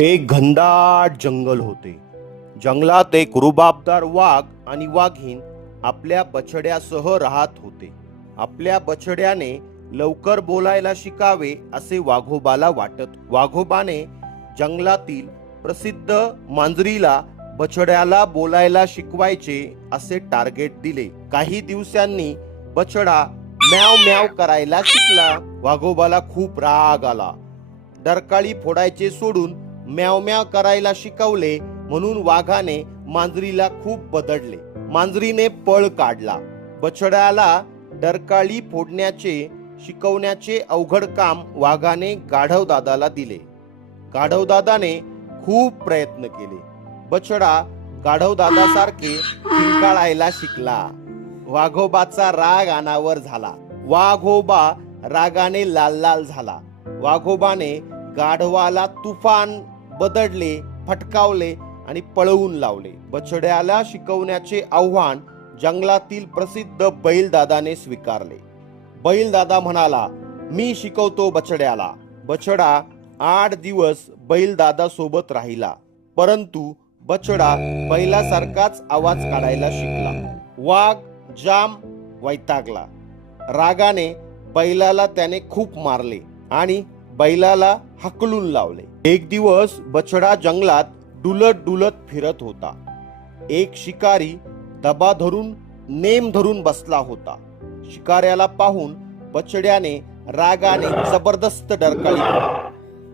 एक घनदाट जंगल होते. जंगलात एक रुबाबदार वाघ आणि वाघीण आपल्या बछड्यासह राहत होते. आपल्या बछड्याने लवकर बोलायला शिकावे असे वाघोबाला वाटत. वाघोबाने जंगलातील प्रसिद्ध मांजरीला बछड्याला बोलायला शिकवायचे असे टार्गेट दिले. काही दिवसांनी बछडा म्याव म्याव करायला शिकला. वाघोबाला खूप राग आला. डरकाळी फोडायचे सोडून म्याव म्याव करायला शिकवले म्हणून वाघाने मांजरीला खूप बदडले. मांजरीने पळ काढला. बछड्याला डरकाळी फोडण्याचे शिकवण्याचे अवघड काम वाघाने गाढवदादाला दिले. गाढवदादाने खूप प्रयत्न केले. बछडा गाढव दादासारखे किंकाळायला शिकला. वाघोबाचा राग अनावर झाला. वाघोबा रागाने लाल लाल झाला. वाघोबाने गाढवाला तुफान बदडले फटकावले आणि पळवून लावले. बछड्याला शिकवण्याचे आव्हान जंगलातील प्रसिद्ध बैलदादाने स्वीकारले. बैलदादा म्हणाला मी शिकवतो बछड्याला. बछडा आठ दिवस बैलदादा सोबत राहिला. परंतु बछडा बैलासारखाच आवाज काढायला शिकला. वाघ जाम वैतागला. रागाने बैलाला त्याने खूप मारले आणि बैलाला हकलून लावले. एक दिवस बछडा जंगलात डुलत डुलत फिरत होता. एक शिकारी दबा धरून नेम धरून बसला होता. शिकाऱ्याला पाहून बछड्याने रागाने जबरदस्त डरकाळी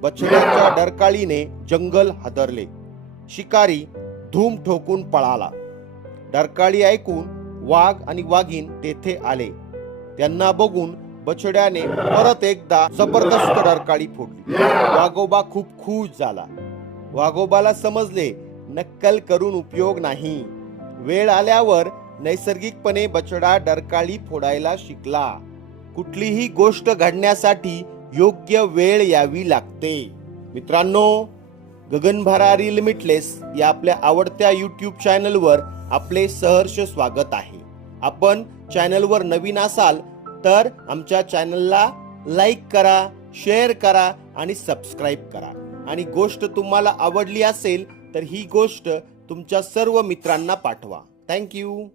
बछड्याच्या डरकाळीने जंगल हादरले. शिकारी धूम ठोकून पळाला. डरकाळी ऐकून वाघ आणि वाघीण तेथे आले. त्यांना बघून बछड्याने परत एकदा जबरदस्त डरकाळी फोडली. वाघोबा खूप खुश झाला. वाघोबाला समजले नक्कल करून उपयोग नाही. वेळ आल्यावर नैसर्गिकपणे बछडा डरकाळी फोडायला शिकला. कुठलीही गोष्ट घडण्यासाठी योग्य वेळ यावी लागते. मित्रांनो गगनभरारी लिमिटलेस या आपल्या आवडत्या युट्यूब चॅनलवर आपले सहर्ष स्वागत आहे. आपण चॅनलवर नवीन असाल तर आमच्या चॅनलला लाईक करा शेअर करा आणि सबस्क्राईब करा. आणि गोष्ट तुम्हाला आवडली असेल तर ही गोष्ट तुमच्या सर्व मित्रांना पाठवा. थँक्यू